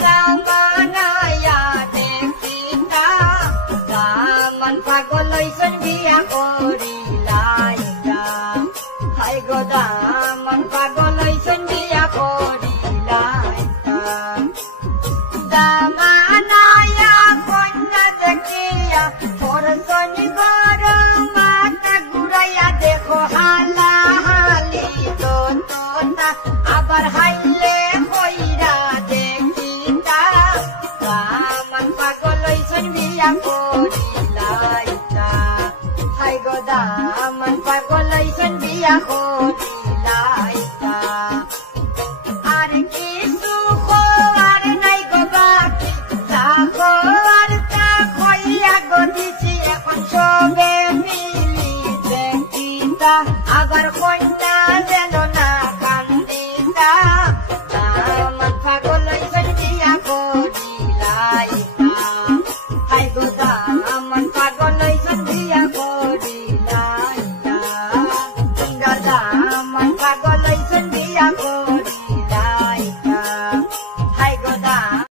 জামানায়া দেখিতা দামান পাগলৈছন বিয়া করিলাইতা হাই গো দামান পাগলৈছন বিয়া করিলাইতা জামানায়া কন্যা দেখিয়া পরশন গরম মাথা ঘুরাইয়া দেখো হালা হালি তোতা আবার হাইলে কইরা দেখিতা দামান পাগলৈছন বিয়া করিলাইতা হাই গো দামান পাগলৈছন বিয়া